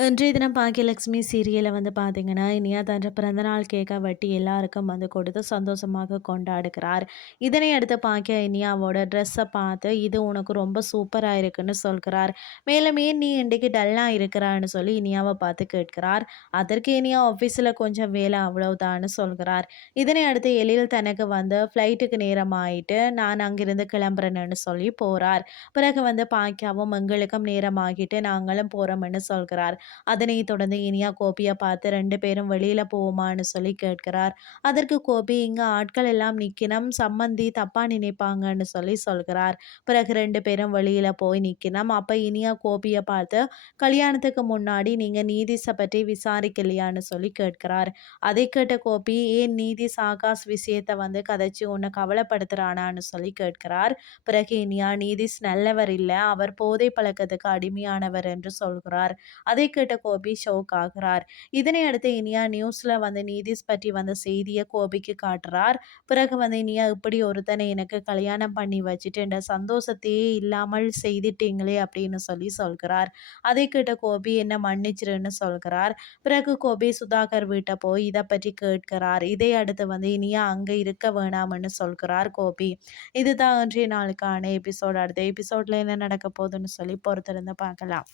இன்றைய தினம் பாக்கியலட்சுமி சீரியலை வந்து பார்த்தீங்கன்னா, இனியா தன்ற பிறந்தநாள் கேக்க வெட்டி எல்லாருக்கும் வந்து கொடுத்து சந்தோஷமாக கொண்டாடுகிறார். இதனை அடுத்து பாக்கிய இனியாவோட ட்ரெஸ்ஸை பார்த்து, "இது உனக்கு ரொம்ப சூப்பராக இருக்குன்னு" சொல்கிறார். மேலும் "ஏன் நீ இன்றைக்கு டல்லாக இருக்கிறான்னு" சொல்லி இனியாவை பார்த்து கேட்கிறார். அதற்கு இனியா ஆஃபீஸில் கொஞ்சம் வேலை அவ்வளவுதான்னு" சொல்கிறார். இதனை அடுத்து எழில் தனக்கு வந்து ஃப்ளைட்டுக்கு நேரம் ஆயிட்டு, "நான் அங்கிருந்து கிளம்புறேன்னு" சொல்லி போகிறார் பிறகு வந்து பாக்கியாவும் "எங்களுக்கும் நேரம் ஆகிட்டு நாங்களும் போகிறோம்னு சொல்கிறார். அதனைத் தொடர்ந்து இனியா கோபியை பார்த்து ரெண்டு பேரும் வெளியில போவோமான்னு சொல்லி கேட்கிறார். அதற்கு கோபி இங்க ஆட்கள் எல்லாம் நிக்கணும் சம்மந்தி தப்பா நினைப்பாங்கன்னு சொல்லி சொல்கிறார். பிறகு ரெண்டு பேரும் வெளியில போய் நிக்கணும். அப்ப இனியா கோபியை பார்த்து கல்யாணத்துக்கு முன்னாடி நீங்க நீதிசை பற்றி விசாரிக்கலையான்னு சொல்லி கேட்கிறார். அதை கேட்ட கோபி ஏன் நீதி ஆகாஷ் விஷயத்தை வந்து கதைச்சு உன்னை கவலைப்படுத்துறானான்னு சொல்லி கேட்கிறார். பிறகு இனியா நீதிஸ் நல்லவர் இல்லை. அவர் போதை பழக்கத்துக்கு அடிமையானவர் என்று சொல்கிறார். அதை கேட்ட கோபி ஷோக் ஆகிறார். இதனை அடுத்து இனியா நியூஸ்ல வந்து நீதிஸ் பற்றி வந்த செய்தியை கோபிக்கு காட்டுறார். பிறகு வந்து இனியா இப்படி ஒருத்தனை எனக்கு கல்யாணம் பண்ணி வச்சுட்டு சந்தோஷத்தையே இல்லாமல் செய்துட்டீங்களே அப்படின்னு சொல்லி சொல்கிறார். அதை கேட்ட கோபி என்ன மன்னிச்சிருன்னு சொல்கிறார். பிறகு கோபி சுதாகர் வீட்டை போய் இதை பற்றி கேட்கிறார். இதை அடுத்து வந்து இனியா அங்கே இருக்க வேணாம்னு சொல்கிறார் கோபி. இதுதான் இன்றைய நாளுக்கான எபிசோட் அடுத்த எபிசோட்ல என்ன நடக்க போகுதுன்னு சொல்லி பொறுத்திருந்து பார்க்கலாம்.